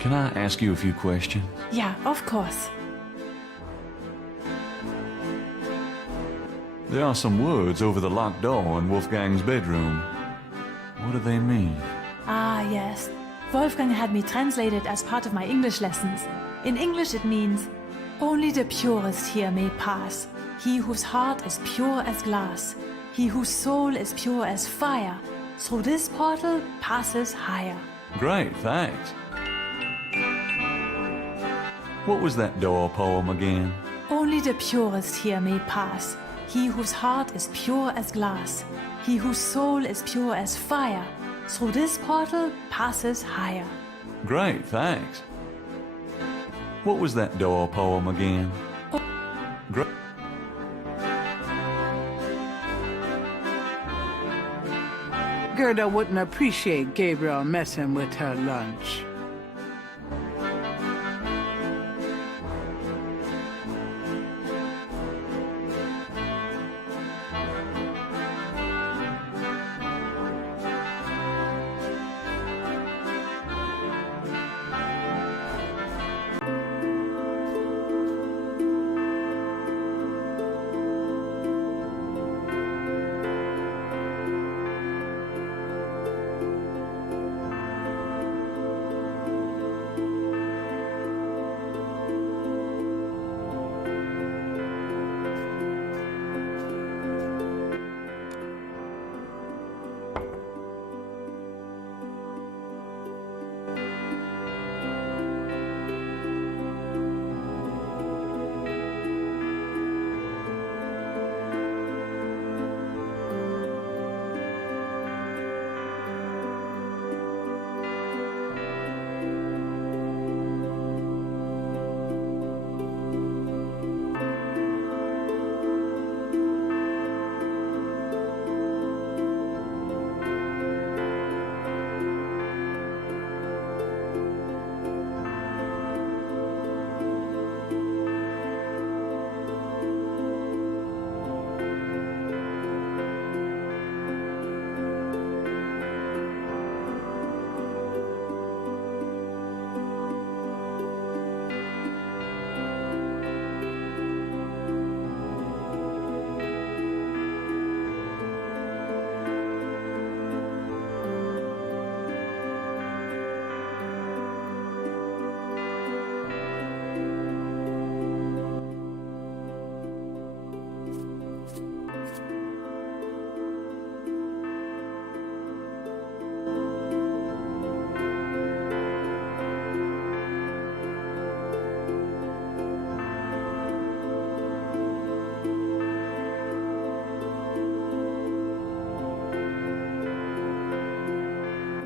Can I ask you a few questions? Yeah, of course. There are some words over the locked door in Wolfgang's bedroom. What do they mean? Ah, yes. Wolfgang had me translated as part of my English lessons. In English it means, only the purest here may pass. He whose heart is pure as glass. He whose soul is pure as fire. Through this portal passes higher. Great, thanks. What was that door poem again? Only the purest here may pass. He whose heart is pure as glass. He whose soul is pure as fire. Through this portal passes higher. Great, thanks. What was that door poem again? Great. Gerda wouldn't appreciate Gabriel messing with her lunch.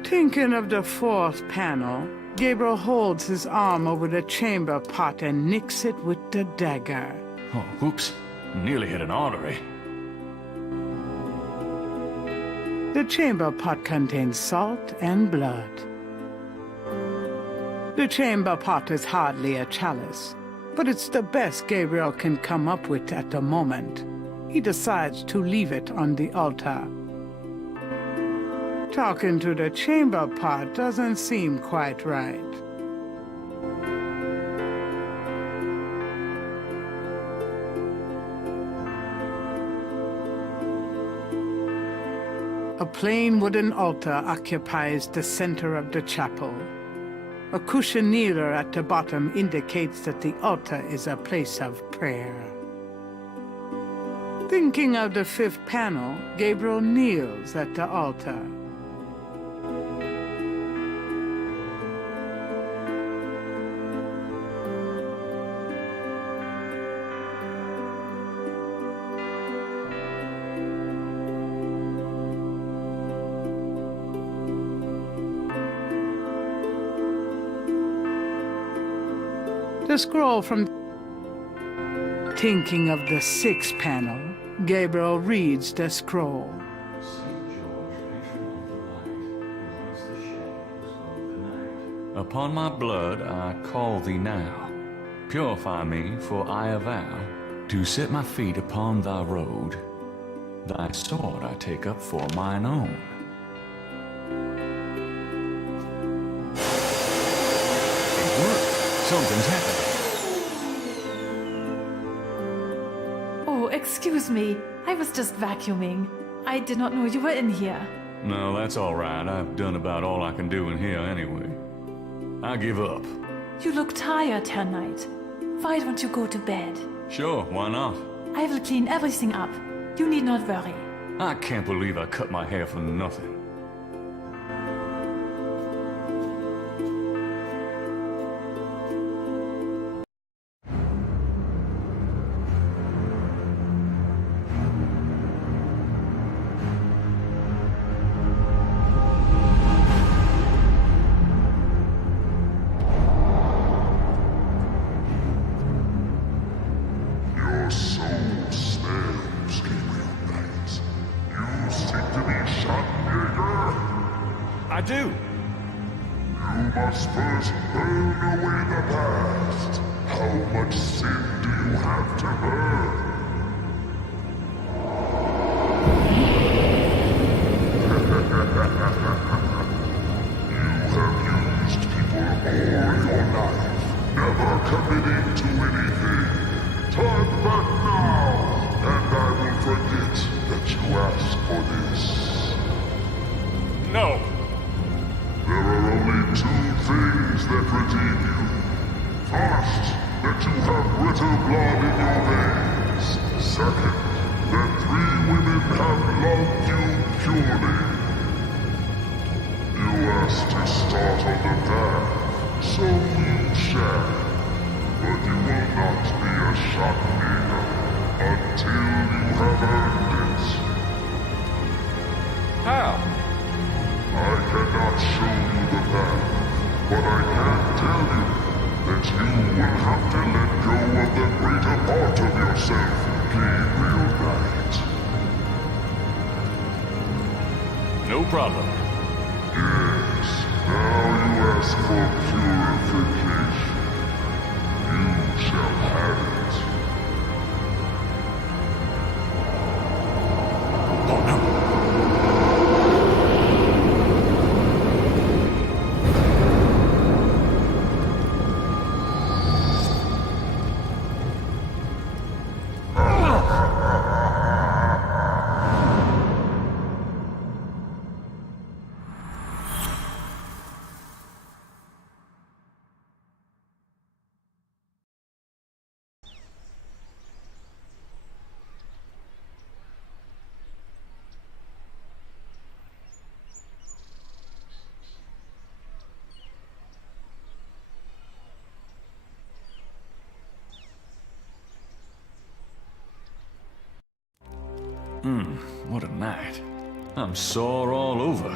Thinking of the fourth panel, Gabriel holds his arm over the chamber pot and nicks it with the dagger. Oh, whoops. Nearly hit an artery. The chamber pot contains salt and blood. The chamber pot is hardly a chalice, but it's the best Gabriel can come up with at the moment. He decides to leave it on the altar. Talking to the chamber pot doesn't seem quite right. A plain wooden altar occupies the center of the chapel. A cushion kneeler at the bottom indicates that the altar is a place of prayer. Thinking of the fifth panel, Gabriel kneels at the altar. The scroll from... Thinking of the sixth panel, Gabriel reads the scroll. Upon my blood I call thee now. Purify me, for I avow to set my feet upon thy road. Thy sword I take up for mine own. Something's happened. Oh, excuse me. I was just vacuuming. I did not know you were in here. No, that's all right. I've done about all I can do in here anyway. I give up. You look tired, Herr Knight. Why don't you go to bed? Sure, why not? I will clean everything up. You need not worry. I can't believe I cut my hair for nothing. Your soul smells, Gabriel Knight. You seek to be Schattenjäger? I do. You must first burn away the past. How much sin do you have to burn? You have used people all your life, never committing to anything. Turn back now, and I will forget that you asked for this. No. There are only two things that redeem you. First, that you have bitter blood in your veins. Second, that 3 women have loved you purely. You asked to start on the path, so you shall. But you will not be a Schattenjäger until you have earned it. How? I cannot show you the path, but I can tell you that you will have to let go of the greater part of yourself, Gabriel Knight. No problem. Yes, now you ask for purification. You shall have it. Oh no. What a night. I'm sore all over.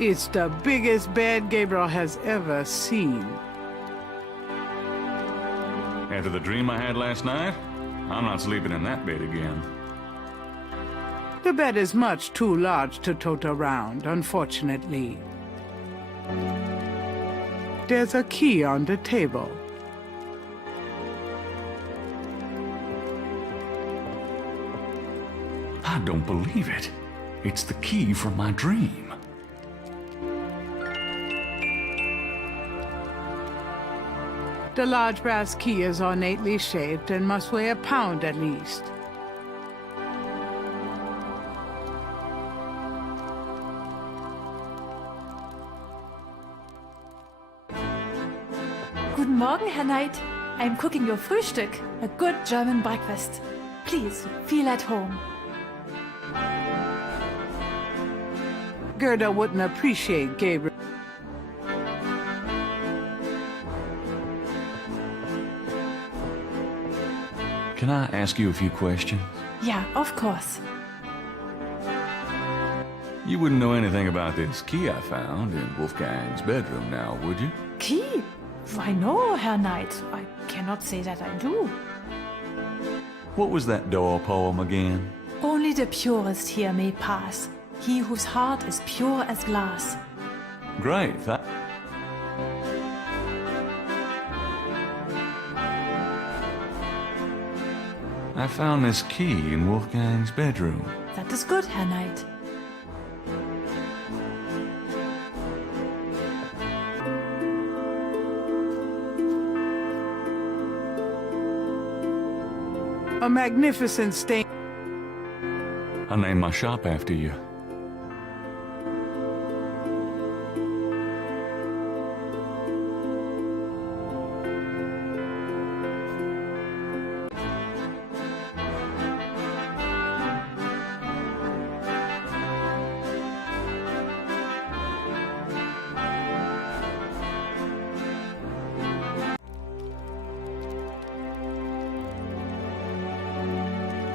It's the biggest bed Gabriel has ever seen. After the dream I had last night, I'm not sleeping in that bed again. The bed is much too large to tote around, unfortunately. There's a key on the table. I don't believe it. It's the key from my dream. The large brass key is ornately shaped and must weigh a pound at least. Guten Morgen, Herr Knight. I'm cooking your Frühstück, a good German breakfast. Please, feel at home. Gerda wouldn't appreciate Gabriel. Can I ask you a few questions? Yeah, of course. You wouldn't know anything about this key I found in Wolfgang's bedroom now, would you? Key? Why no, Herr Knight. I cannot say that I do. What was that door poem again? Only the purest here may pass. He whose heart is pure as glass. Great. I found this key in Wolfgang's bedroom. That is good, Herr Knight. A magnificent stain. I named my shop after you.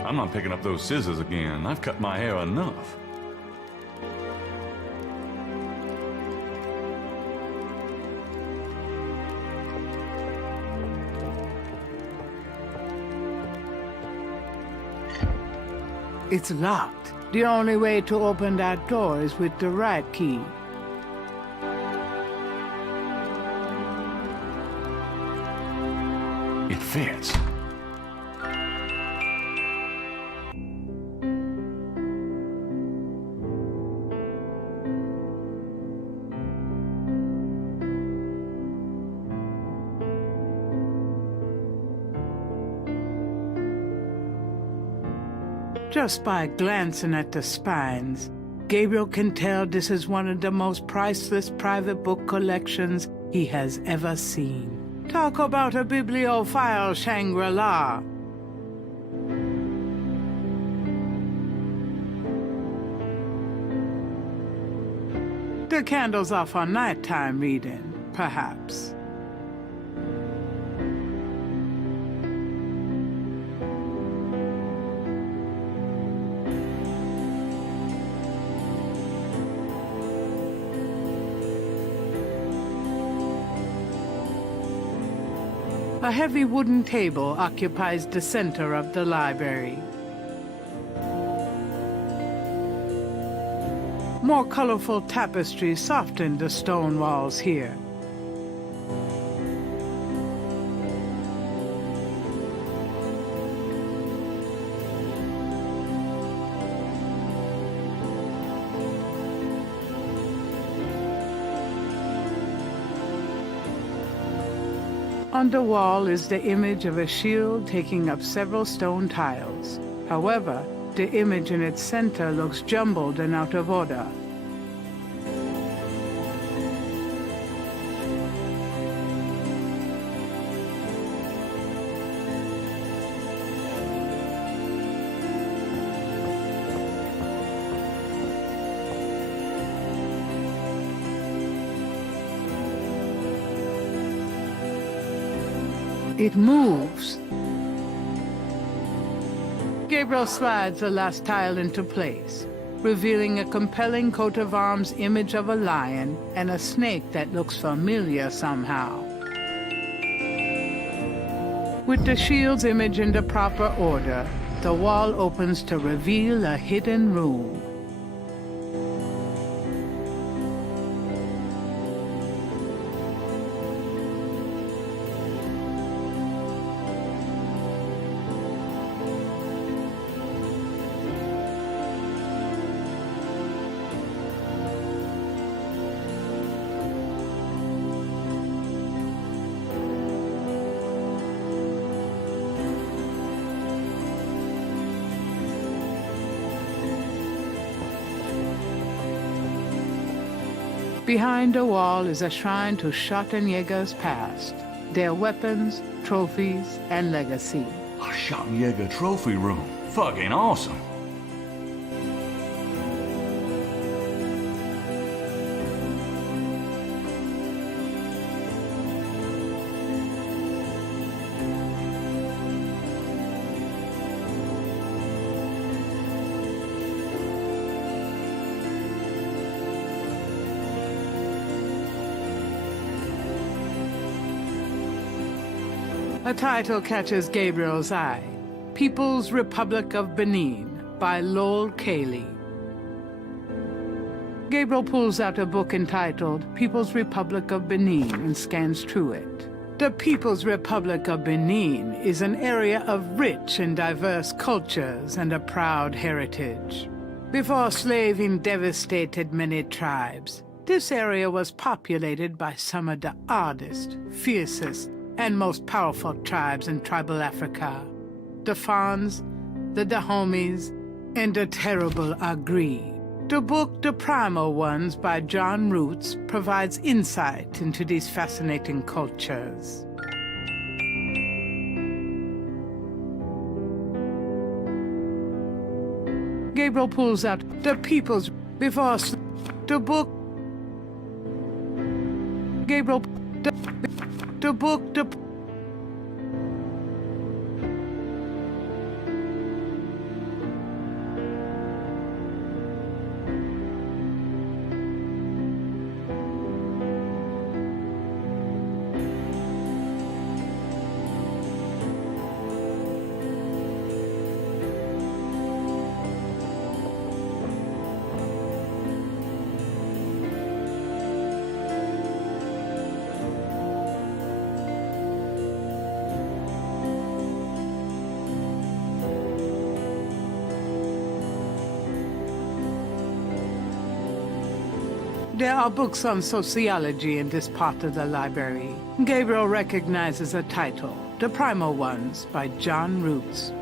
I'm not picking up those scissors again. I've cut my hair enough. It's locked. The only way to open that door is with the right key. It fits. Just by glancing at the spines, Gabriel can tell this is one of the most priceless private book collections he has ever seen. Talk about a bibliophile Shangri-La. The candles are for nighttime reading, perhaps. A heavy wooden table occupies the center of the library. More colorful tapestries soften the stone walls here. On the wall is the image of a shield taking up several stone tiles. However, the image in its center looks jumbled and out of order. It moves. Gabriel slides the last tile into place, revealing a compelling coat of arms image of a lion and a snake that looks familiar somehow. With the shield's image in the proper order, the wall opens to reveal a hidden room. Behind the wall is a shrine to Schottenjäger's past, their weapons, trophies, and legacy. A Schottenjäger trophy room. Fucking awesome. A title catches Gabriel's eye, People's Republic of Benin by Lowell Cayley. Gabriel pulls out a book entitled People's Republic of Benin and scans through it. The People's Republic of Benin is an area of rich and diverse cultures and a proud heritage. Before slaving devastated many tribes, this area was populated by some of the oddest, fiercest, and most powerful tribes in tribal Africa. The Fons, the Dahomies, and the terrible Agri. The book The Primal Ones by John Roots provides insight into these fascinating cultures. Gabriel pulls out The People's before the book. Gabriel, the book, the There are books on sociology in this part of the library. Gabriel recognizes a title, The Primal Ones by John Roots.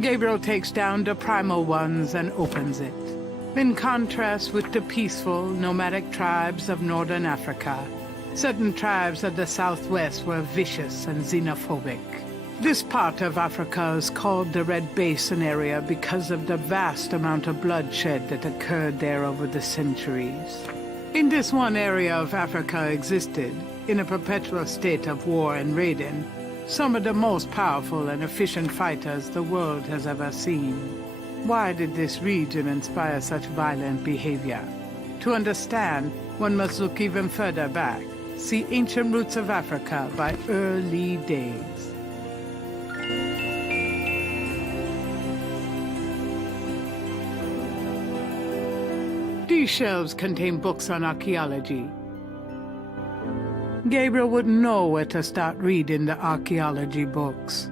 Gabriel takes down The Primal Ones and opens it. In contrast with the peaceful, nomadic tribes of northern Africa, certain tribes of the southwest were vicious and xenophobic. This part of Africa is called the Red Basin area because of the vast amount of bloodshed that occurred there over the centuries. In this one area of Africa existed, in a perpetual state of war and raiding, some of the most powerful and efficient fighters the world has ever seen. Why did this region inspire such violent behavior? To understand, one must look even further back. See Ancient Roots of Africa by Early Days. These shelves contain books on archaeology. Gabriel wouldn't know where to start reading the archaeology books.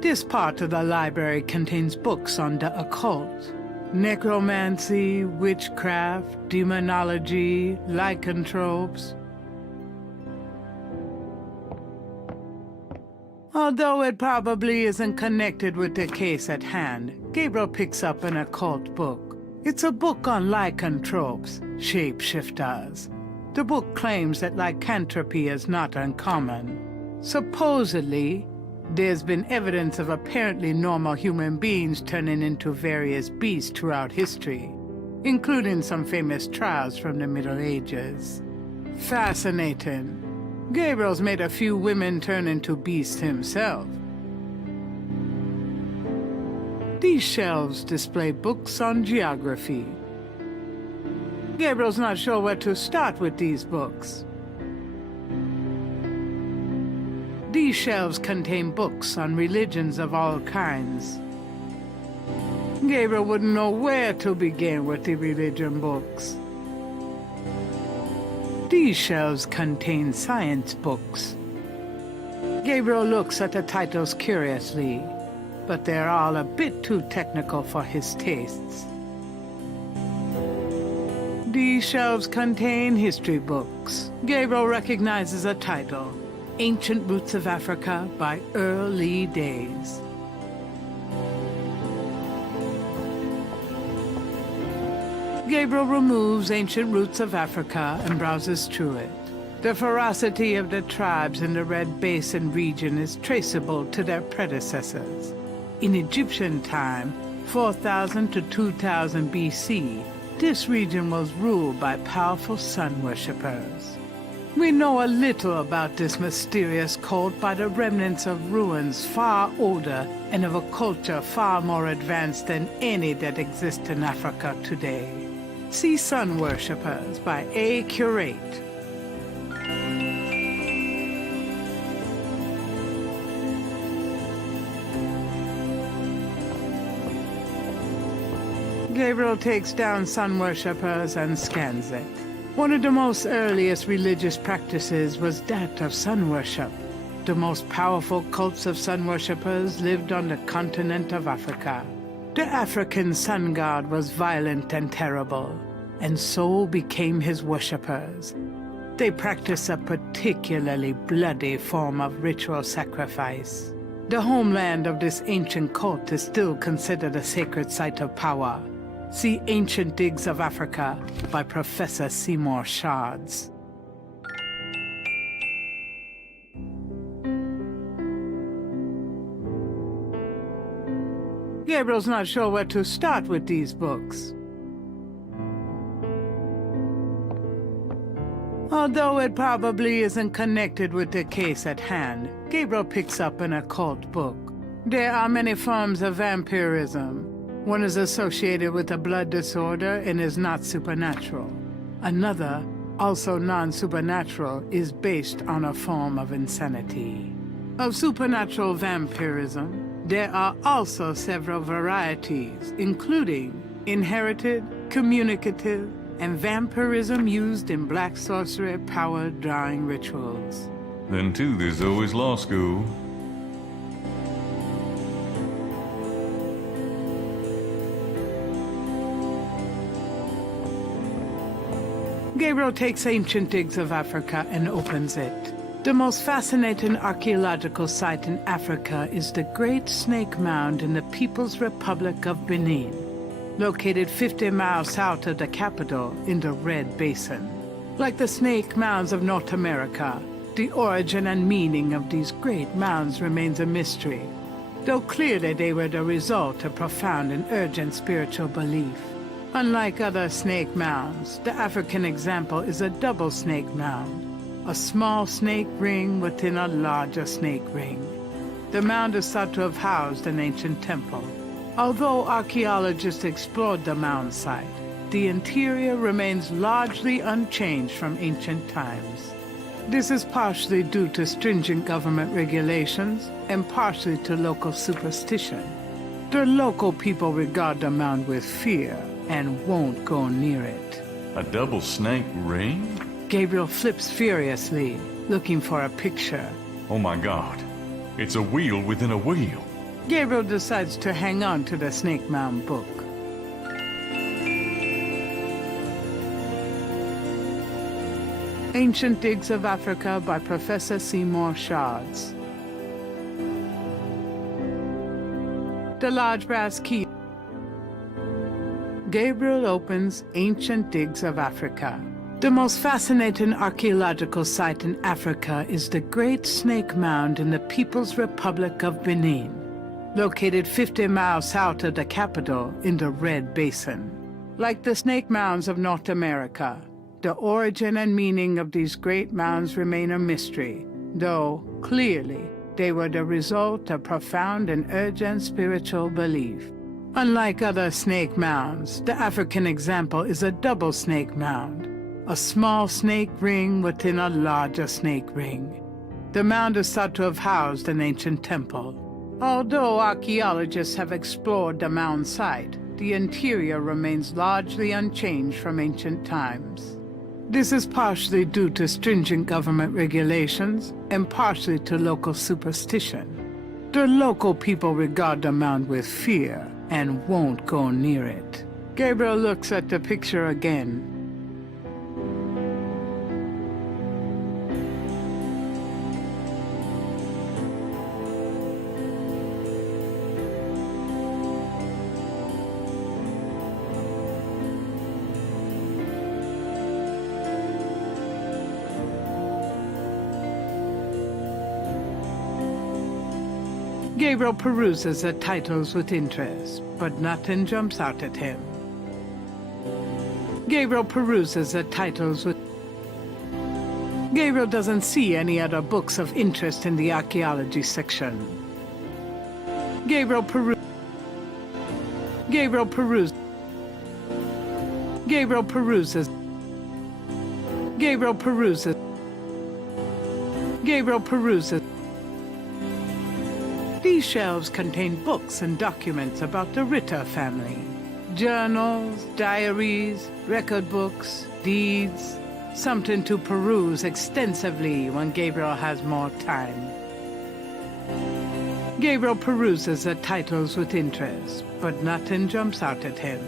This part of the library contains books on the occult, necromancy, witchcraft, demonology, lycanthropes. Although it probably isn't connected with the case at hand, Gabriel picks up an occult book. It's a book on lycanthropes, shapeshifters. The book claims that lycanthropy is not uncommon. Supposedly, there's been evidence of apparently normal human beings turning into various beasts throughout history, including some famous trials from the Middle Ages. Fascinating. Gabriel's made a few women turn into beasts himself. These shelves display books on geography. Gabriel's not sure where to start with these books. These shelves contain books on religions of all kinds. Gabriel wouldn't know where to begin with the religion books. These shelves contain science books. Gabriel looks at the titles curiously, but they're all a bit too technical for his tastes. These shelves contain history books. Gabriel recognizes a title, Ancient Roots of Africa by Early Days. Gabriel removes Ancient Roots of Africa and browses through it. The ferocity of the tribes in the Red Basin region is traceable to their predecessors. In Egyptian time, 4000 to 2000 BC, this region was ruled by powerful sun worshippers. We know a little about this mysterious cult by the remnants of ruins far older and of a culture far more advanced than any that exists in Africa today. See Sun Worshippers by A. Curate. Gabriel takes down sun worshippers and scans it. One of the most earliest religious practices was that of sun worship. The most powerful cults of sun worshippers lived on the continent of Africa. The African sun god was violent and terrible, and so became his worshippers. They practice a particularly bloody form of ritual sacrifice. The homeland of this ancient cult is still considered a sacred site of power. See Ancient Digs of Africa by Professor Seymour Shards. Gabriel's not sure where to start with these books. Although it probably isn't connected with the case at hand, Gabriel picks up an occult book. There are many forms of vampirism. One is associated with a blood disorder and is not supernatural. Another, also non-supernatural, is based on a form of insanity. Of supernatural vampirism, there are also several varieties, including inherited, communicative, and vampirism used in black sorcery power drawing rituals. Then too, there's always law school. Gabriel takes Ancient Digs of Africa and opens it. The most fascinating archaeological site in Africa is the Great Snake Mound in the People's Republic of Benin, located 50 miles south of the capital in the Red Basin. Like the snake mounds of North America, the origin and meaning of these great mounds remains a mystery, though clearly they were the result of profound and urgent spiritual belief. Unlike other snake mounds, the African example is a double snake mound, a small snake ring within a larger snake ring. The mound is thought to have housed an ancient temple. Although archaeologists explored the mound site, the interior remains largely unchanged from ancient times. This is partially due to stringent government regulations and partially to local superstition. The local people regard the mound with fear and won't go near it. A double snake ring? Gabriel flips furiously, looking for a picture. Oh my God. It's a wheel within a wheel. Gabriel decides to hang on to the Snake Mound book. Ancient Digs of Africa by Professor Seymour Shards. The large brass key. Gabriel opens Ancient Digs of Africa. The most fascinating archaeological site in Africa is the Great Snake Mound in the People's Republic of Benin, located 50 miles south of the capital in the Red Basin. Like the snake mounds of North America, the origin and meaning of these great mounds remain a mystery, though clearly they were the result of profound and urgent spiritual belief. Unlike other snake mounds, the African example is a double snake mound, a small snake ring within a larger snake ring. The mound is thought to have housed an ancient temple. Although archaeologists have explored the mound site, the interior remains largely unchanged from ancient times. This is partially due to stringent government regulations and partially to local superstition. The local people regard the mound with fear and won't go near it. Gabriel looks at the picture again. Gabriel peruses the titles with interest, but nothing jumps out at him. Gabriel peruses the titles with... Gabriel doesn't see any other books of interest in the archaeology section. Gabriel peruses... Gabriel peruses... Gabriel peruses... Gabriel peruses... Gabriel peruses... These shelves contain books and documents about the Ritter family. Journals, diaries, record books, deeds. Something to peruse extensively when Gabriel has more time. Gabriel peruses the titles with interest, but nothing jumps out at him.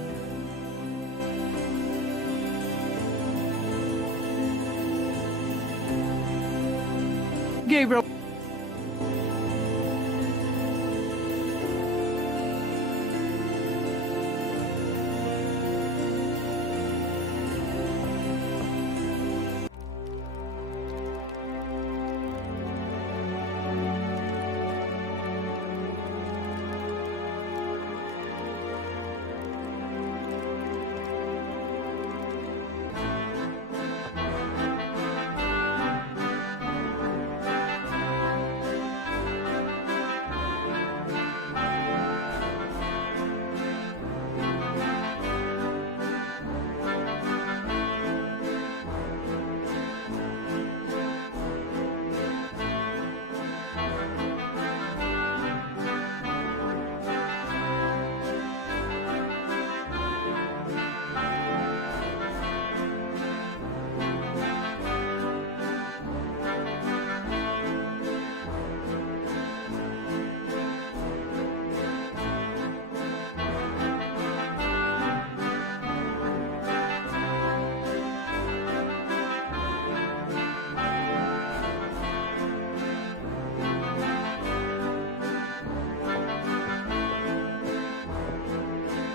Gabriel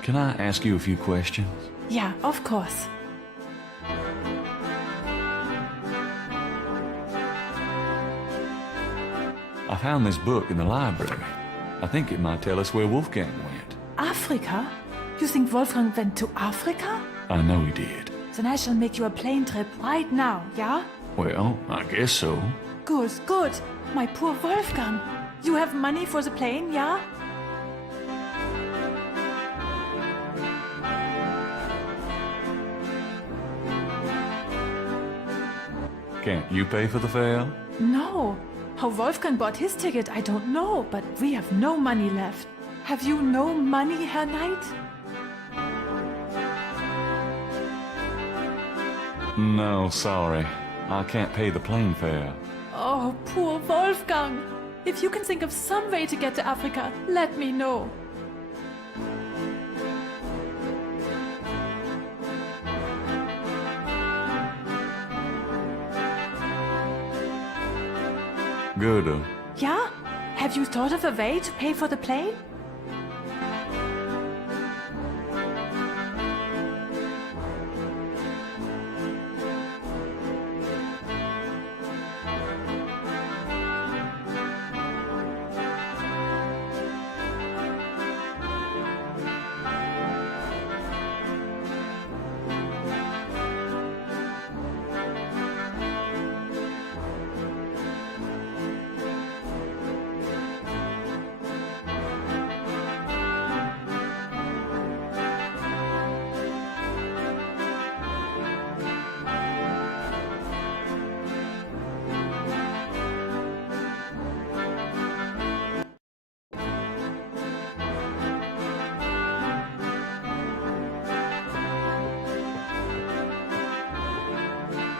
Can I ask you a few questions? Yeah, of course. I found this book in the library. I think it might tell us where Wolfgang went. Africa? You think Wolfgang went to Africa? I know he did. Then I shall make you a plane trip right now, yeah? Well, I guess so. Good, good. My poor Wolfgang. You have money for the plane, yeah? Can't you pay for the fare? No. How Wolfgang bought his ticket, I don't know, but we have no money left. Have you no money, Herr Knight? No, sorry. I can't pay the plane fare. Oh, poor Wolfgang. If you can think of some way to get to Africa, let me know. Good. Yeah? Have you thought of a way to pay for the plane?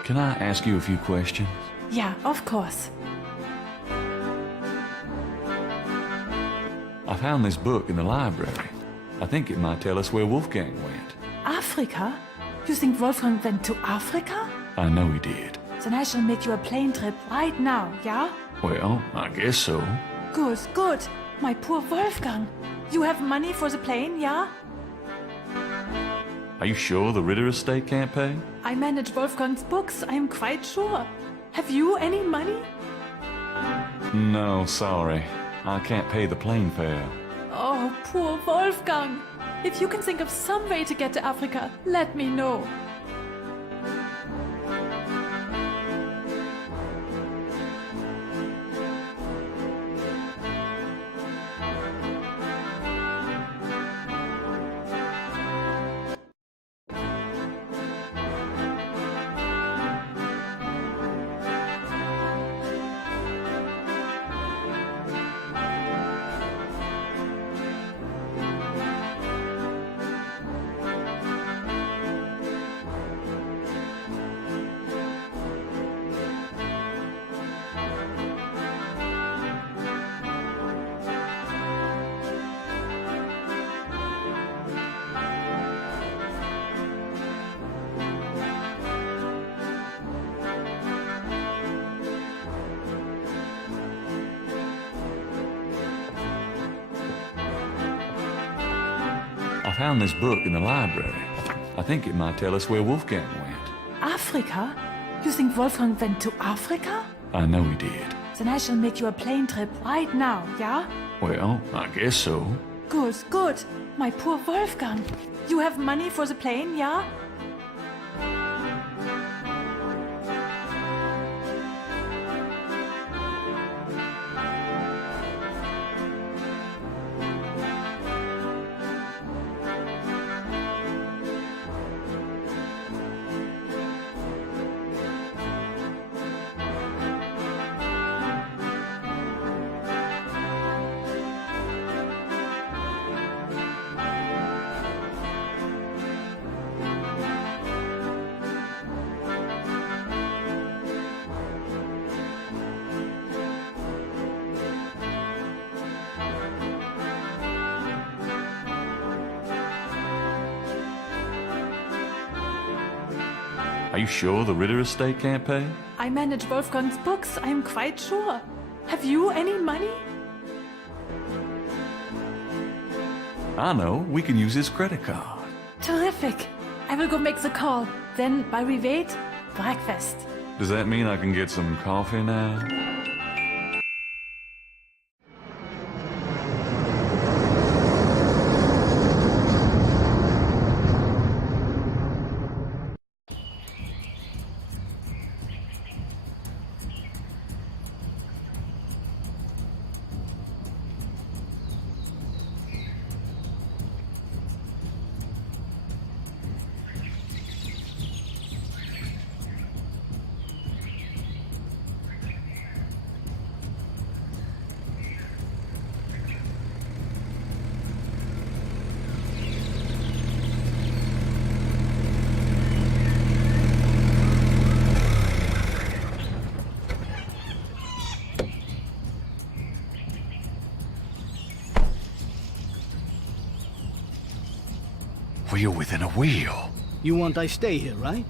Can I ask you a few questions? Yeah, of course. I found this book in the library. I think it might tell us where Wolfgang went. Africa? You think Wolfgang went to Africa? I know he did. Then I shall make you a plane trip right now, yeah? Well, I guess so. Good, good. My poor Wolfgang. You have money for the plane, yeah? Are you sure the Ritter estate can't pay? I manage Wolfgang's books, I am quite sure. Have you any money? No, sorry. I can't pay the plane fare. Oh, poor Wolfgang. If you can think of some way to get to Africa, let me know. found this book in the library. I think it might tell us where Wolfgang went. Africa? You think Wolfgang went to Africa? I know he did. Then I shall make you a plane trip right now, yeah? Well, I guess so. Good, good. My poor Wolfgang. You have money for the plane, yeah? Are you sure the Ritter estate can't pay? I manage Wolfgang's books, I am quite sure. Have you any money? I know. We can use his credit card. Terrific. I will go make the call. Then, while we wait, breakfast. Does that mean I can get some coffee now? Wheel within a wheel. You want I stay here, right?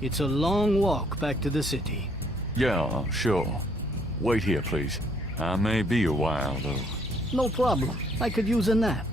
It's a long walk back to the city. Yeah, sure. Wait here, please. I may be a while, though. No problem. I could use a nap.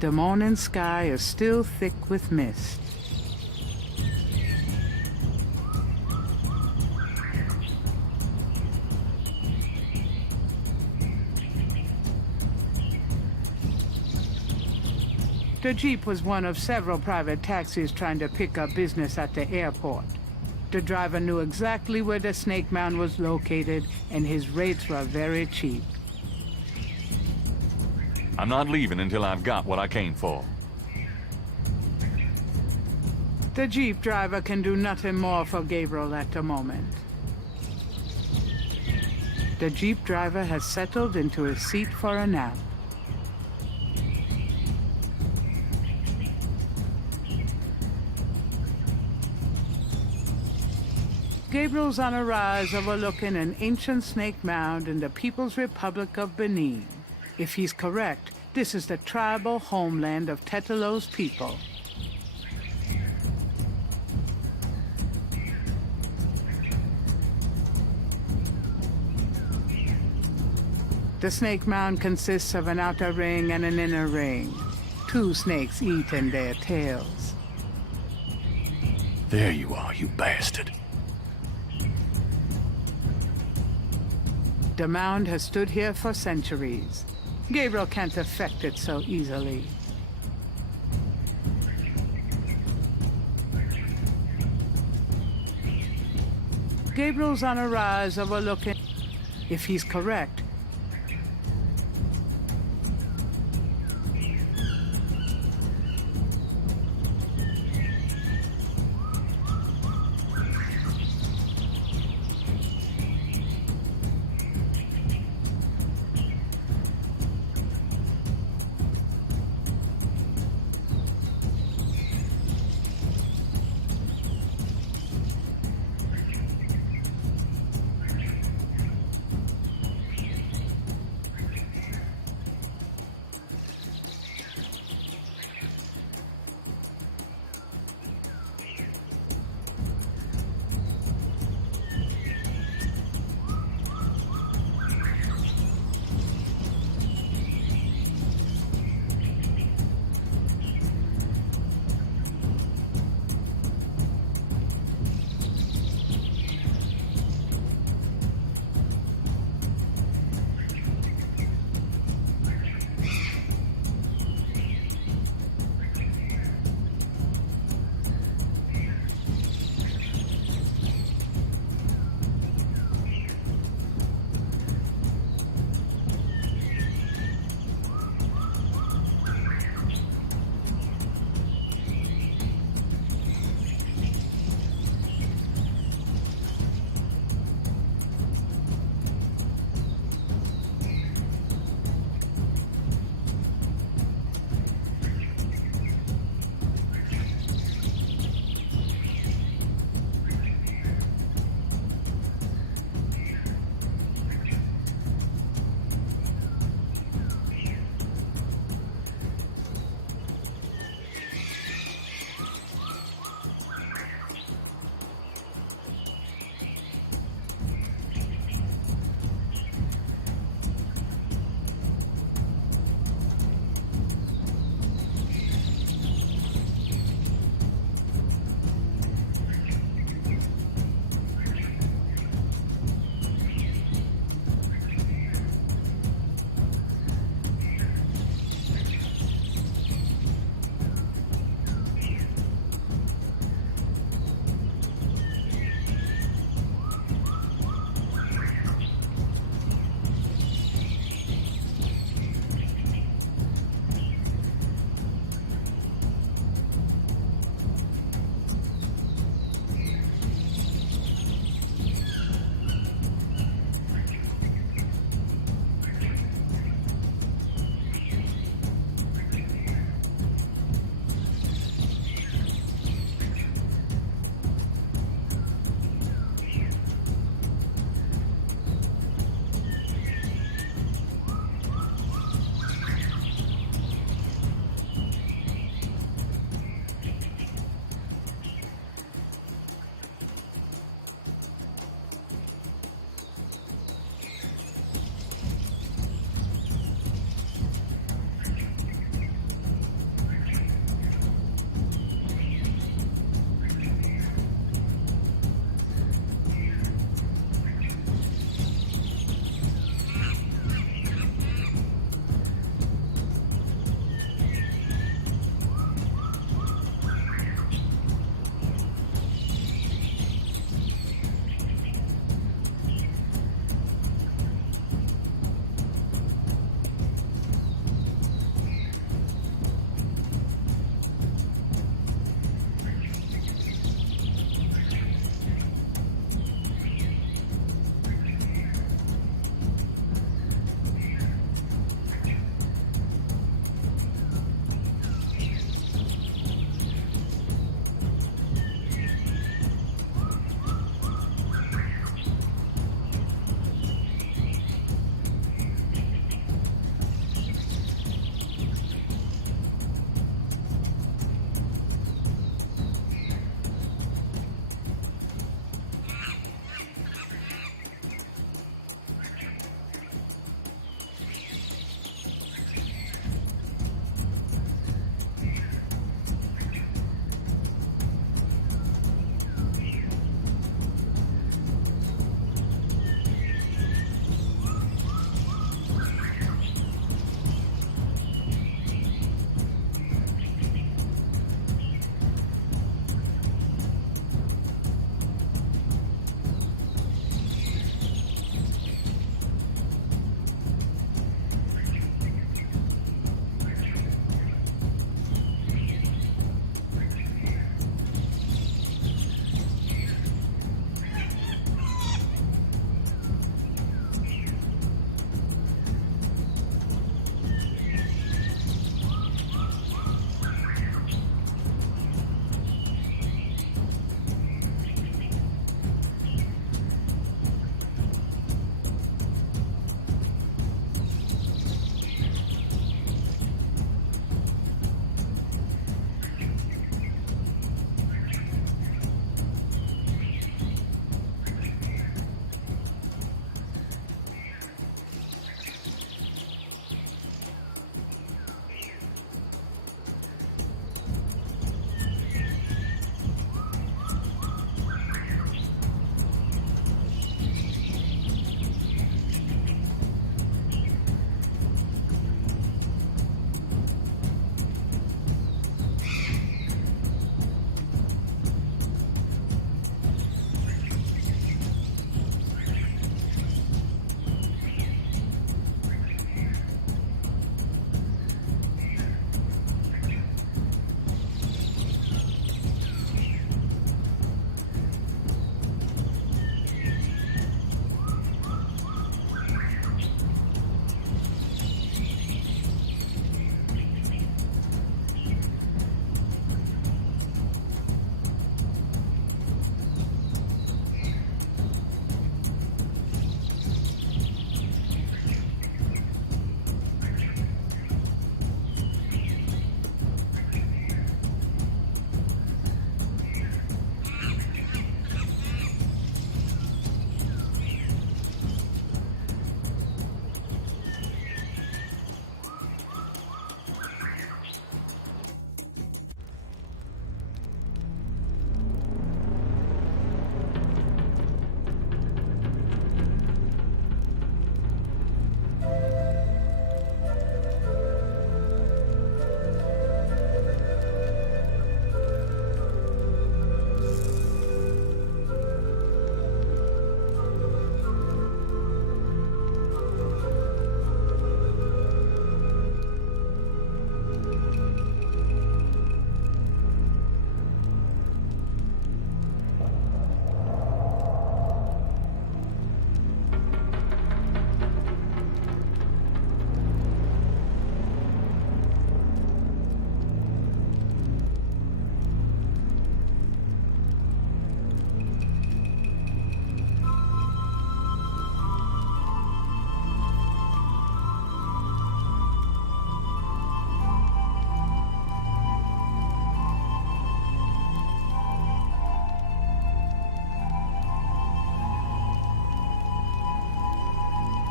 The morning sky is still thick with mist. The Jeep was one of several private taxis trying to pick up business at the airport. The driver knew exactly where the Snake Mound was located, and his rates were very cheap. I'm not leaving until I've got what I came for. The Jeep driver can do nothing more for Gabriel at the moment. The Jeep driver has settled into his seat for a nap. Gabriel's on a rise overlooking an ancient snake mound in the People's Republic of Benin. If he's correct, this is the tribal homeland of Tetelo's people. The snake mound consists of an outer ring and an inner ring. Two snakes eat in their tails. There you are, you bastard. The mound has stood here for centuries. Gabriel can't affect it so easily. Gabriel's on a rise overlooking... If he's correct,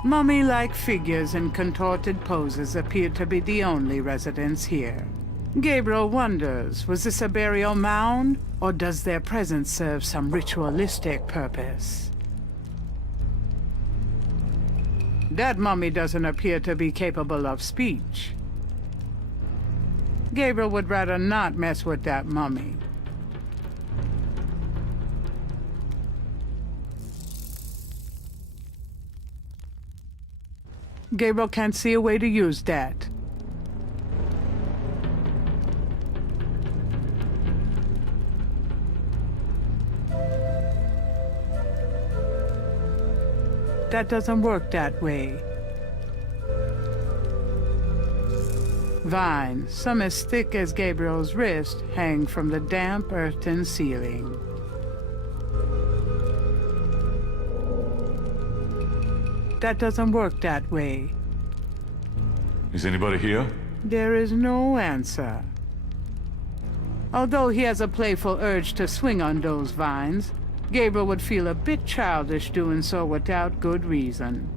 Mummy-like figures in contorted poses appear to be the only residents here. Gabriel wonders, was this a burial mound, or does their presence serve some ritualistic purpose? That mummy doesn't appear to be capable of speech. Gabriel would rather not mess with that mummy. Gabriel can't see a way to use that. That doesn't work that way. Vines, some as thick as Gabriel's wrist, hang from the damp earthen ceiling. That doesn't work that way. Is anybody here? There is no answer. Although he has a playful urge to swing on those vines, Gabriel would feel a bit childish doing so without good reason.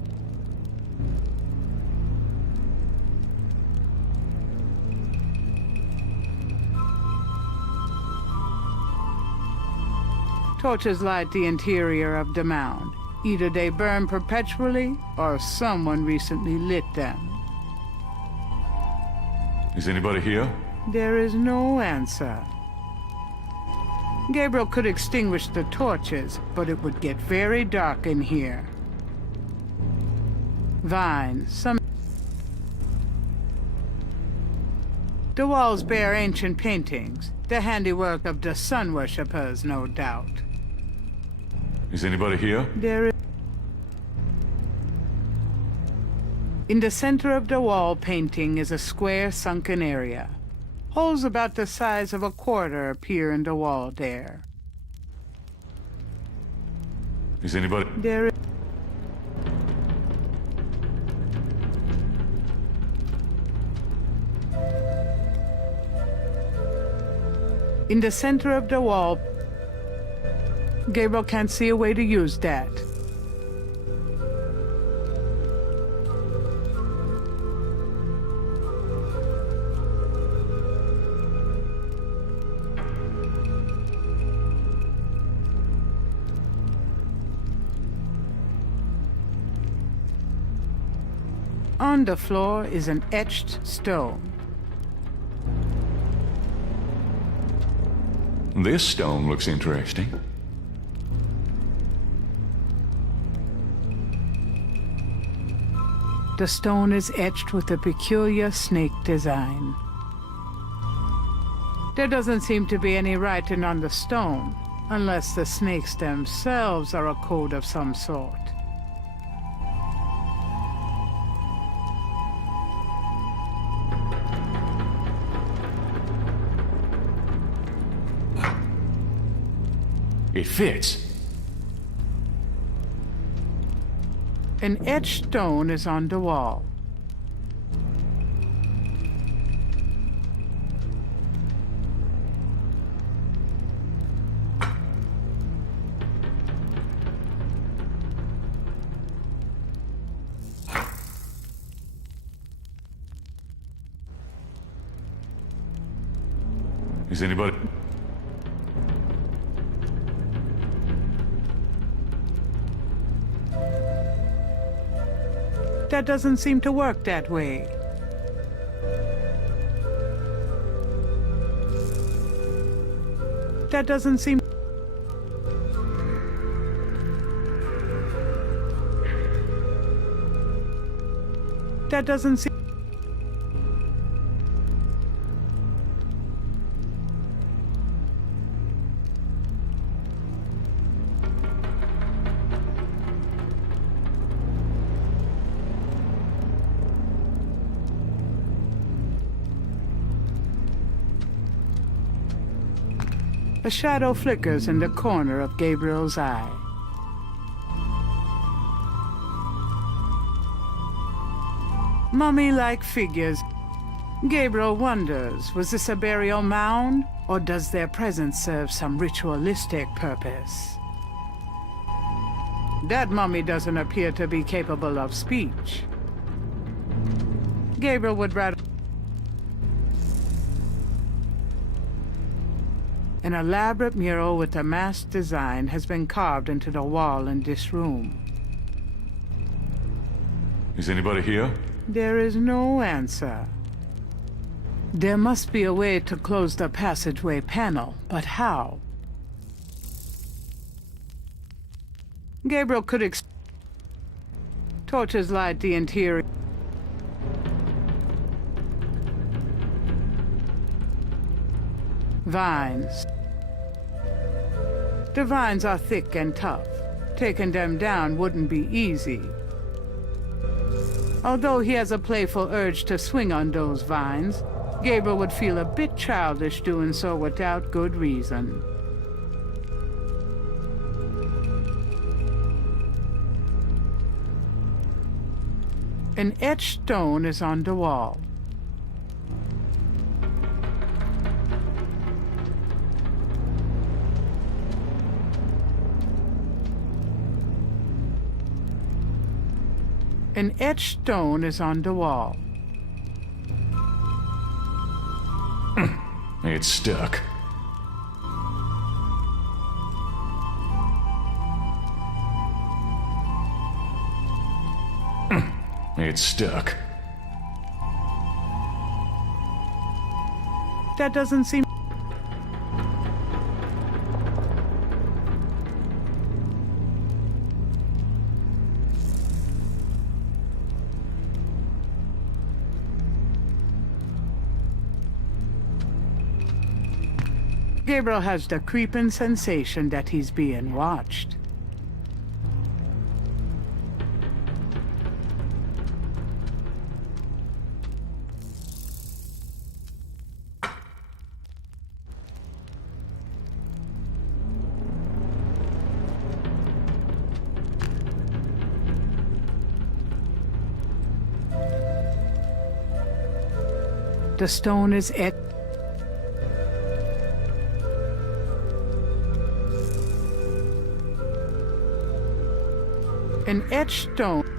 Torches light the interior of the mound. Either they burn perpetually, or someone recently lit them. Is anybody here? There is no answer. Gabriel could extinguish the torches, but it would get very dark in here. Vines, some... The walls bear ancient paintings, the handiwork of the sun worshippers, no doubt. Is anybody here? There is... In the center of the wall painting is a square sunken area. Holes about the size of a quarter appear in the wall there. Is anybody... There is... In the center of the wall, Gabriel can't see a way to use that. On the floor is an etched stone. This stone looks interesting. The stone is etched with a peculiar snake design. There doesn't seem to be any writing on the stone, unless the snakes themselves are a code of some sort. It fits. An etched stone is on the wall. Is anybody... That doesn't seem to work that way. That doesn't seem... That doesn't seem... A shadow flickers in the corner of Gabriel's eye. Mummy-like figures. Gabriel wonders, was this a burial mound, or does their presence serve some ritualistic purpose? that mummy doesn't appear to be capable of speech. Gabriel would rather... An elaborate mural with a masked design has been carved into the wall in this room. Is anybody here? There is no answer. There must be a way to close the passageway panel, but how? Gabriel could torches light the interior. Vines. The vines are thick and tough. Taking them down wouldn't be easy. Although he has a playful urge to swing on those vines, Gabriel would feel a bit childish doing so without good reason. An etched stone is on the wall. An etched stone is on the wall. It's stuck. It's stuck. That doesn't seem... Gabriel has the creeping sensation that he's being watched. The stone is etched. An etched stone.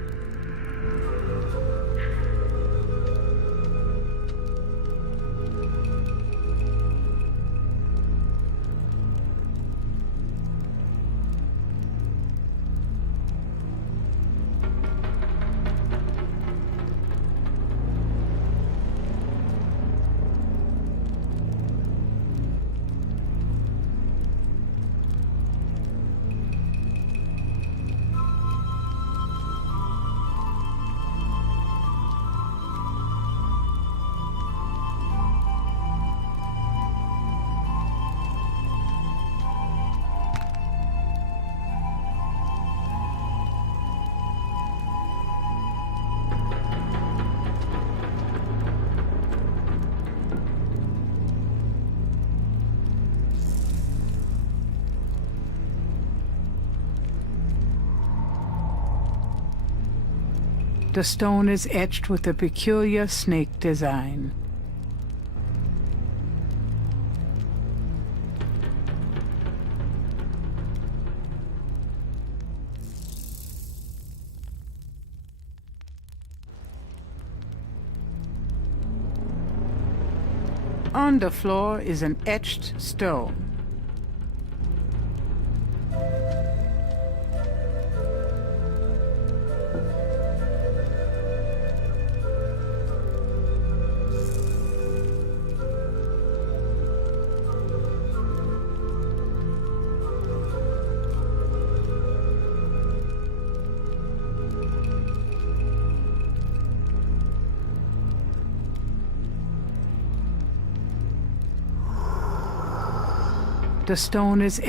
The stone is etched with a peculiar snake design. On the floor is an etched stone. The stone is...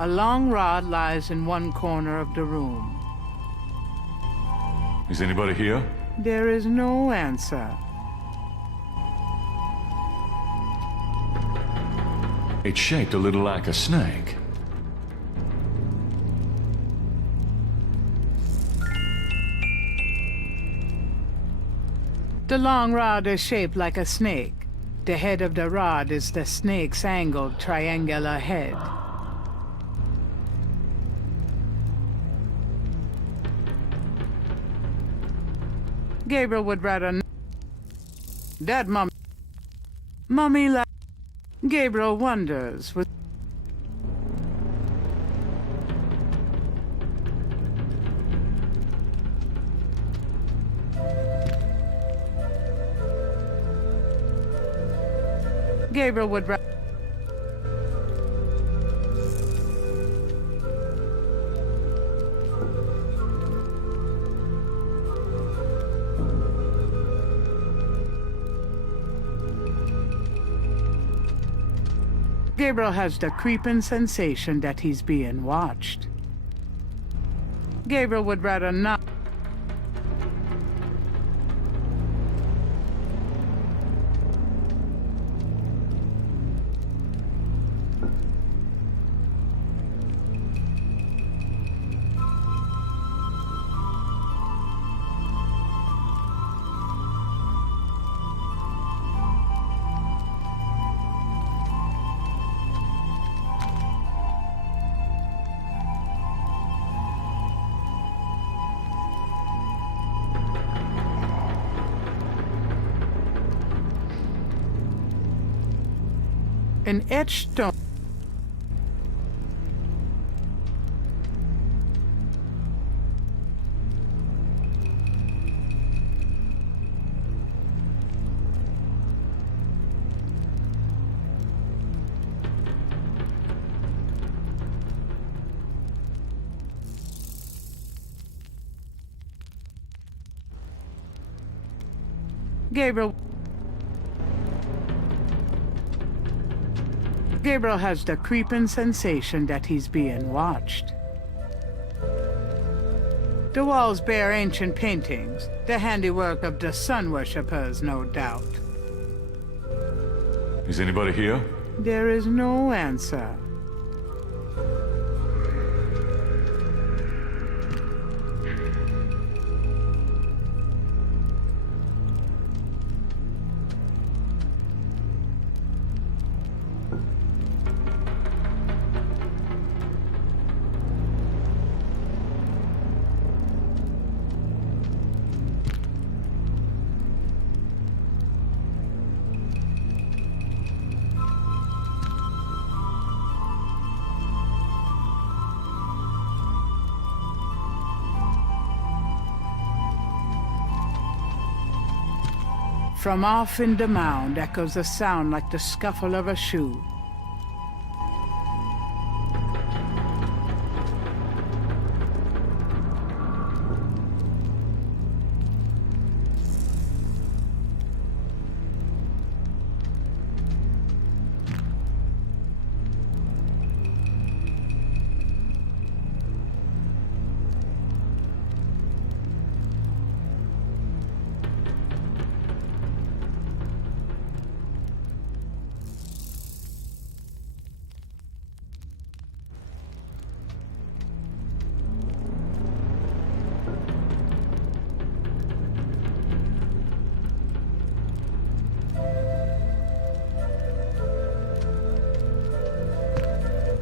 A long rod lies in one corner of the room. Is anybody here? There is no answer. It's shaped a little like a snake. The long rod is shaped like a snake. The head of the rod is the snake's angled triangular head. Gabriel would rather that mummy like Gabriel wonders with Gabriel would rather Gabriel has the creeping sensation that he's being watched. Gabriel would rather not. An etched stone. Gabriel has the creeping sensation that he's being watched. The walls bear ancient paintings, the handiwork of the sun worshippers, no doubt. Is anybody here? There is no answer. From off in the mound echoes a sound like the scuffle of a shoe.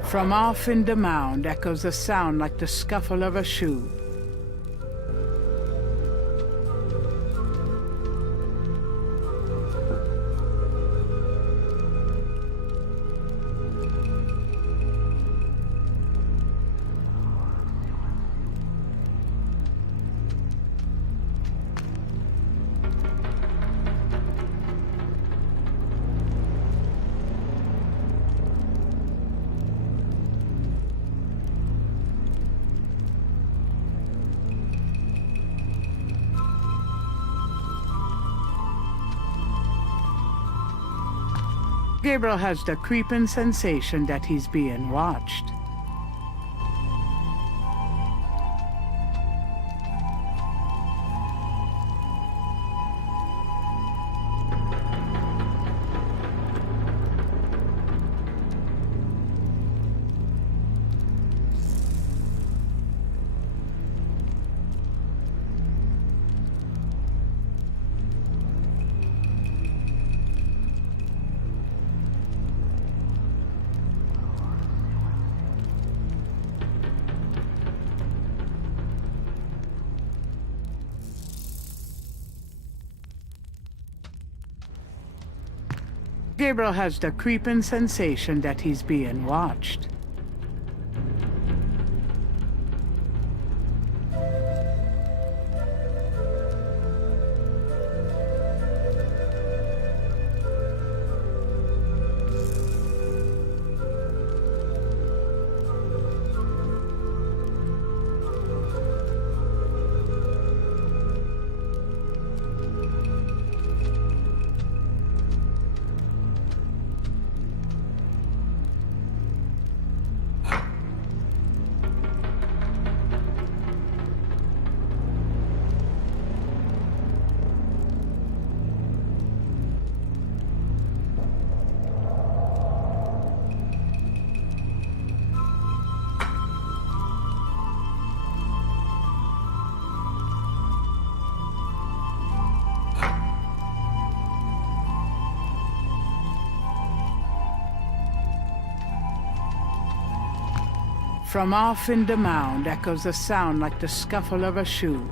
From off in the mound echoes a sound like the scuffle of a shoe. Gabriel has the creeping sensation that he's being watched. Gabriel has the creeping sensation that he's being watched. From off in the mound echoes a sound like the scuffle of a shoe.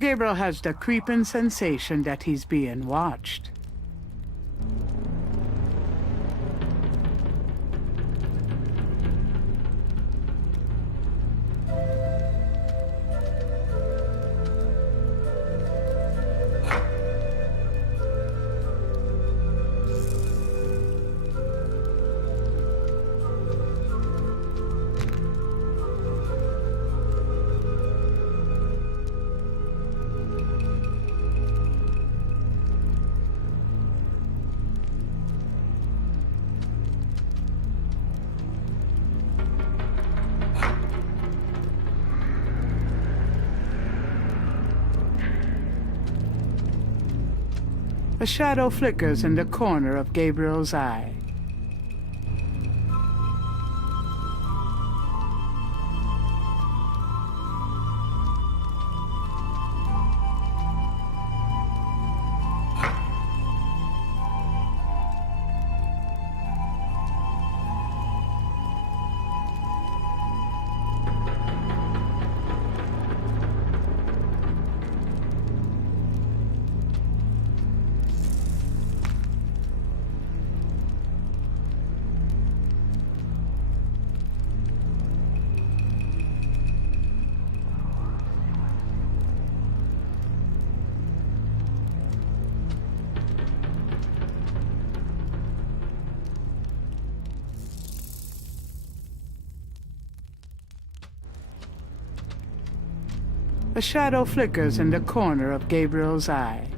Gabriel has the creeping sensation that he's being watched. A shadow flickers in the corner of Gabriel's eye. A shadow flickers in the corner of Gabriel's eye.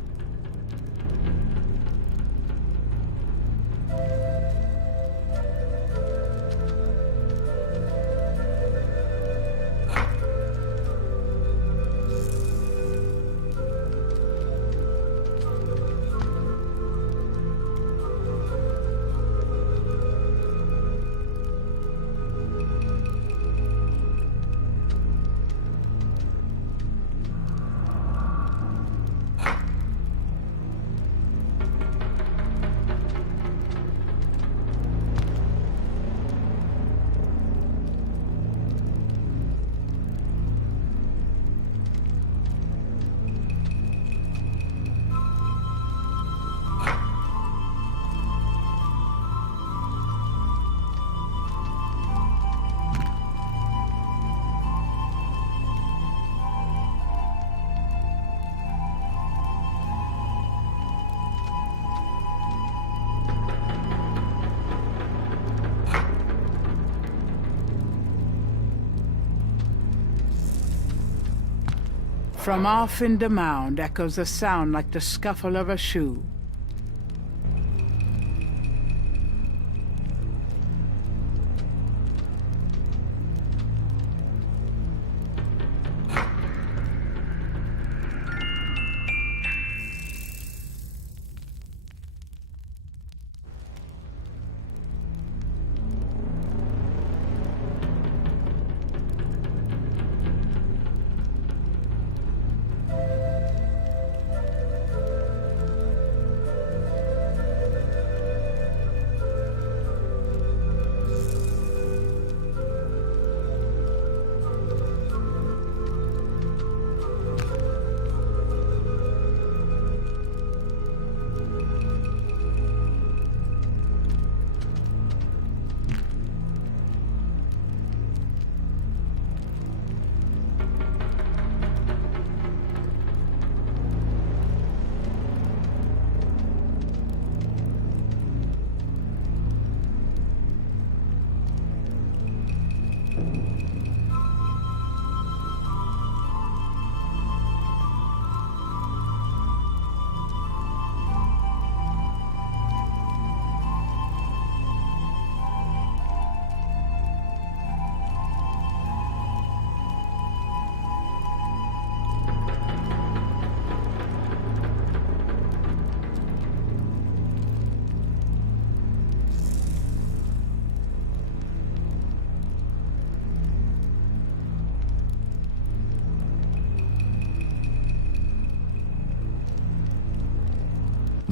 From off in the mound echoes a sound like the scuffle of a shoe.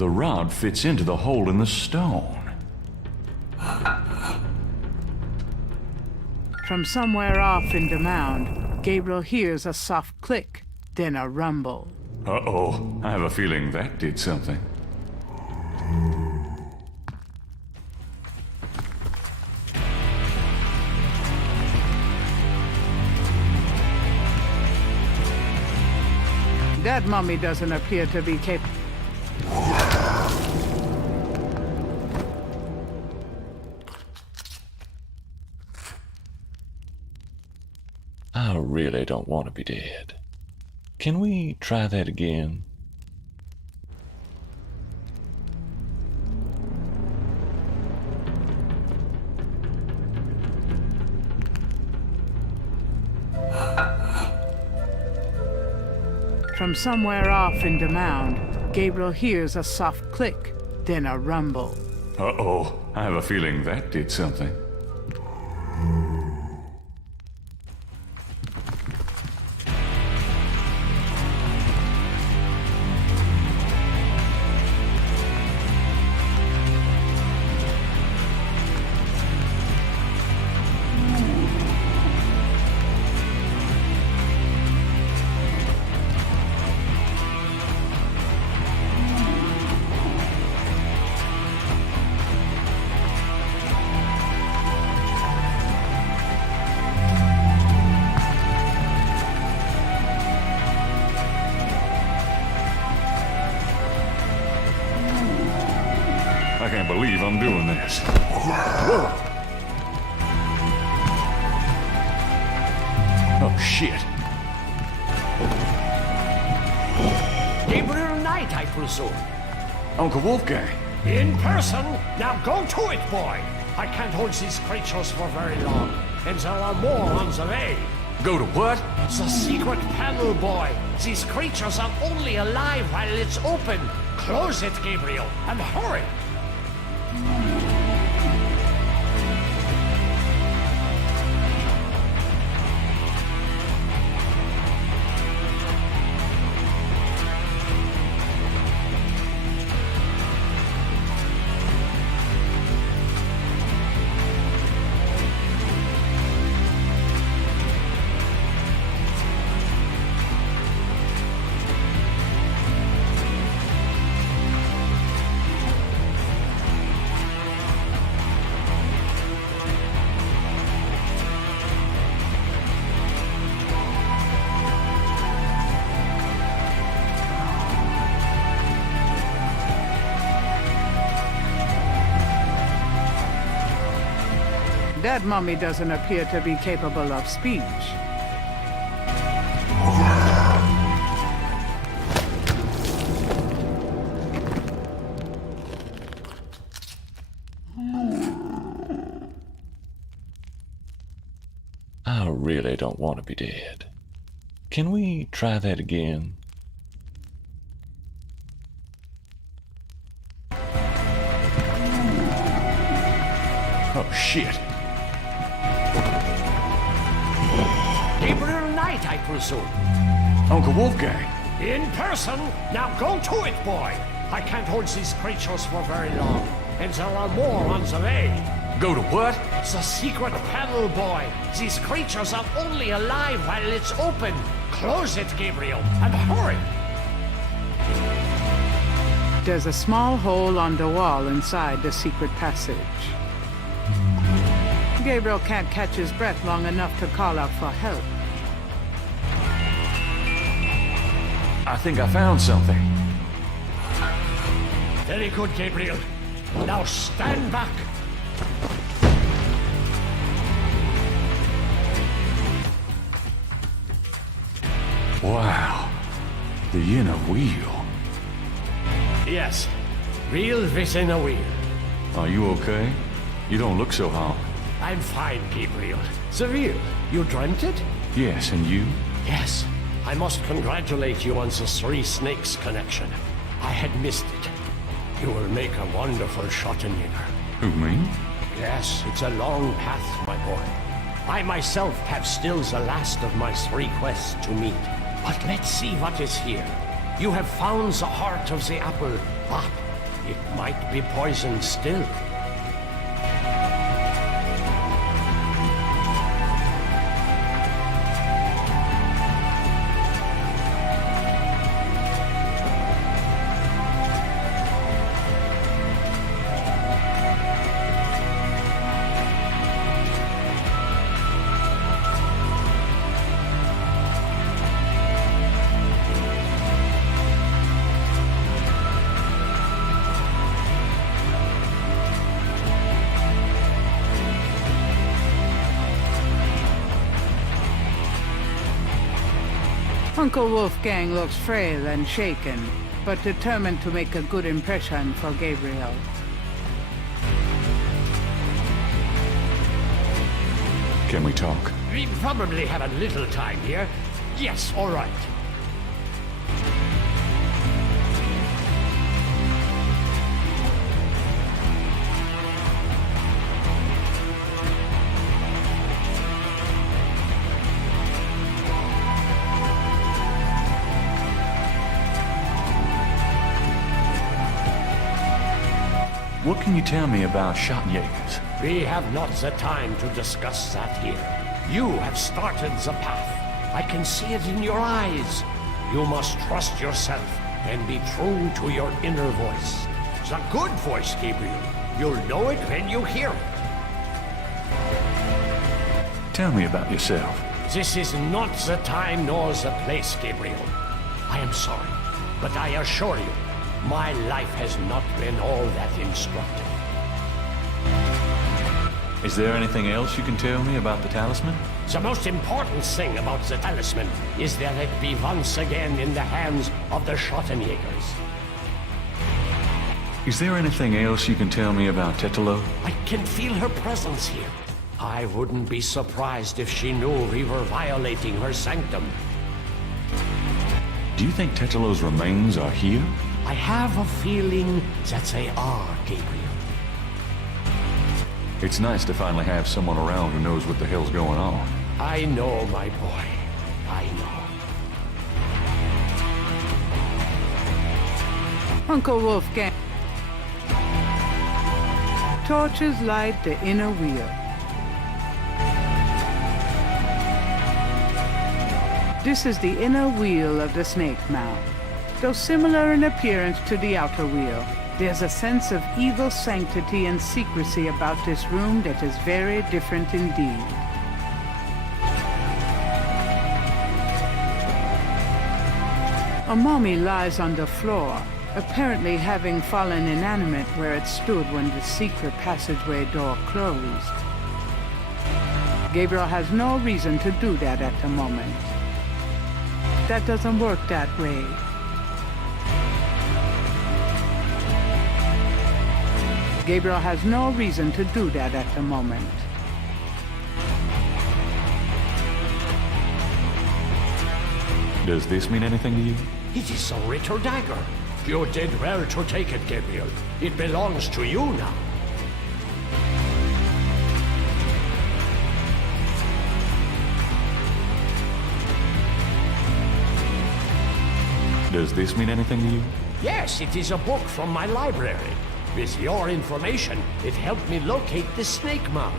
The rod fits into the hole in the stone. From somewhere off in the mound, Gabriel hears a soft click, then a rumble. Uh-oh, I have a feeling that did something. That mummy doesn't appear to be capable. I really don't want to be dead. Can we try that again? From somewhere off in the mound, Gabriel hears a soft click, then a rumble. Uh-oh, I have a feeling that did something. I can't believe I'm doing this. Whoa! Oh, shit. Gabriel Knight, I presume. Uncle Wolfgang. In person? Now go to it, boy! I can't hold these creatures for very long, and there are more on the way. Go to what? The secret panel, boy! These creatures are only alive while it's open! Close it, Gabriel, and hurry! That mummy doesn't appear to be capable of speech. I really don't want to be dead. Can we try that again? Oh, shit. Gabriel Knight, I presume. Uncle Wolfgang. In person? Now go to it, boy! I can't hold these creatures for very long, and there are more on the way. Go to what? The secret panel, boy! These creatures are only alive while it's open! Close it, Gabriel, and hurry! There's a small hole on the wall inside the secret passage. Gabriel can't catch his breath long enough to call out for help. I think I found something. Very good, Gabriel. Now stand back! Wow. The inner wheel. Yes, real within a wheel. Are you okay? You don't look so hot. I'm fine, Gabriel. The wheel. You dreamt it? Yes, and you? Yes. I must congratulate you on the Three Snakes connection. I had missed it. You will make a wonderful Schottenjäger. Who, me? Yes, it's a long path, my boy. I myself have still the last of my 3 quests to meet. But let's see what is here. You have found the heart of the apple, but It might be poison still. Uncle Wolfgang looks frail and shaken, but determined to make a good impression for Gabriel. Can we talk? We probably have a little time here. Yes, all right. What can you tell me about Schottenjägers? We have not the time to discuss that here. You have started the path. I can see it in your eyes. You must trust yourself and be true to your inner voice. The good voice, Gabriel. You'll know it when you hear it. Tell me about yourself. This is not the time nor the place, Gabriel. I am sorry, but I assure you, my life has not been all that instructive. Is there anything else you can tell me about the talisman? The most important thing about the talisman is that it be once again in the hands of the Schottenjägers. Is there anything else you can tell me about Tetelo? I can feel her presence here. I wouldn't be surprised if she knew we were violating her sanctum. Do you think Tetelo's remains are here? I have a feeling that they are, Gabriel. It's nice to finally have someone around who knows what the hell's going on. I know, my boy. I know. Uncle Wolfgang. Torches light the inner wheel. This is the inner wheel of the snake mound. Though similar in appearance to the outer wheel, there's a sense of evil sanctity and secrecy about this room that is very different indeed. A mummy lies on the floor, apparently having fallen inanimate where it stood when the secret passageway door closed. Gabriel has no reason to do that at the moment. That doesn't work that way. Gabriel has no reason to do that at the moment. Does this mean anything to you? It is a Ritter dagger. You did well to take it, Gabriel. It belongs to you now. Does this mean anything to you? Yes, it is a book from my library. With your information, it helped me locate the snake mound.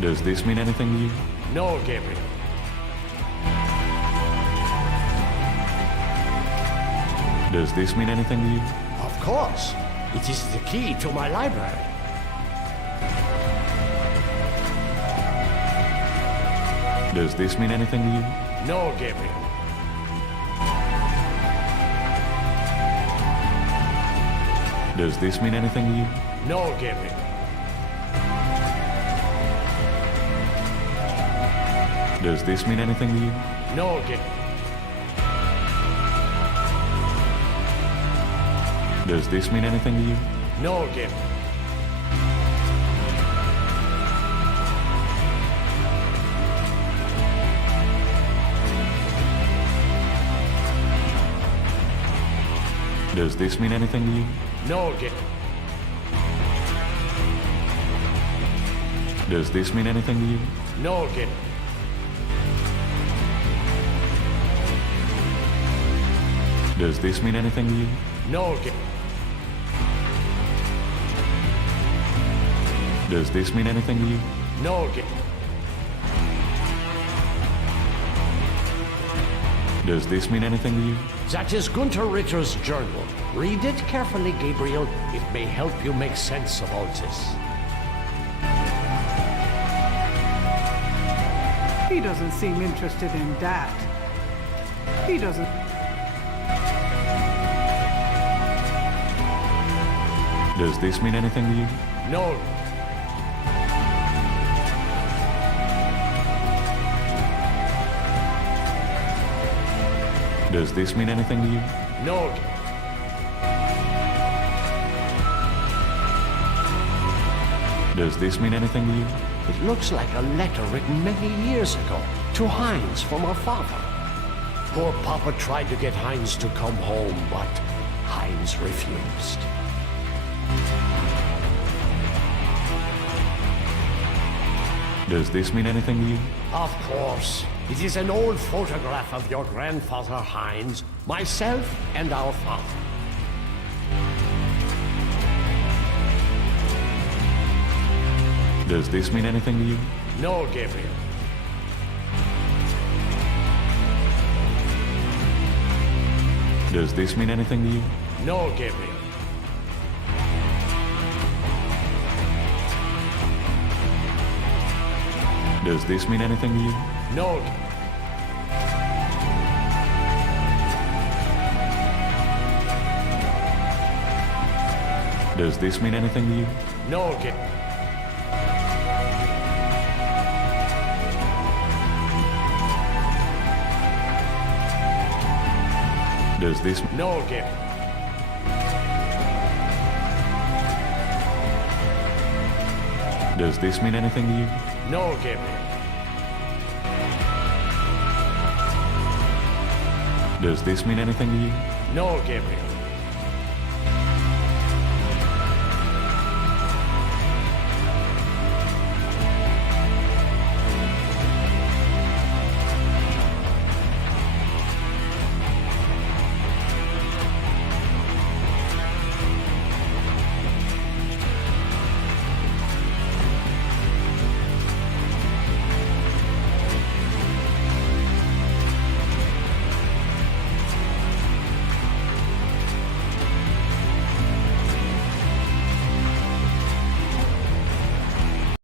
Does this mean anything to you? No, Gabriel. Does this mean anything to you? Of course. It is the key to my library. Does this mean anything to you? No, Gabriel. Does this mean anything to you? No, Gabriel. Does this mean anything to you? No, Gabriel. Does this mean anything to you? No, Gabriel. Does this mean anything to you? No, Gabriel. Does this mean anything to you? No, Gabriel. Does this mean anything to you? No, Gabriel. Does this mean anything to you? No, Gabriel. Does this mean anything to you? That is Gunther Ritter's journal. Read it carefully, Gabriel. It may help you make sense of all this. He doesn't seem interested in that. He doesn't... Does this mean anything to you? No. Does this mean anything to you? No. Does this mean anything to you? It looks like a letter written many years ago to Heinz from our father. Poor Papa tried to get Heinz to come home, but Heinz refused. Does this mean anything to you? Of course. It is an old photograph of your grandfather Heinz, myself, and our father. Does this mean anything to you? No, Gabriel. Does this mean anything to you? No, Gabriel. Does this mean anything to you? No. Does this mean anything to you? No, Gabriel. Does this... No, Gabriel. Does this mean anything to you? No, Gabriel. Does this mean anything to you? No, Gabriel.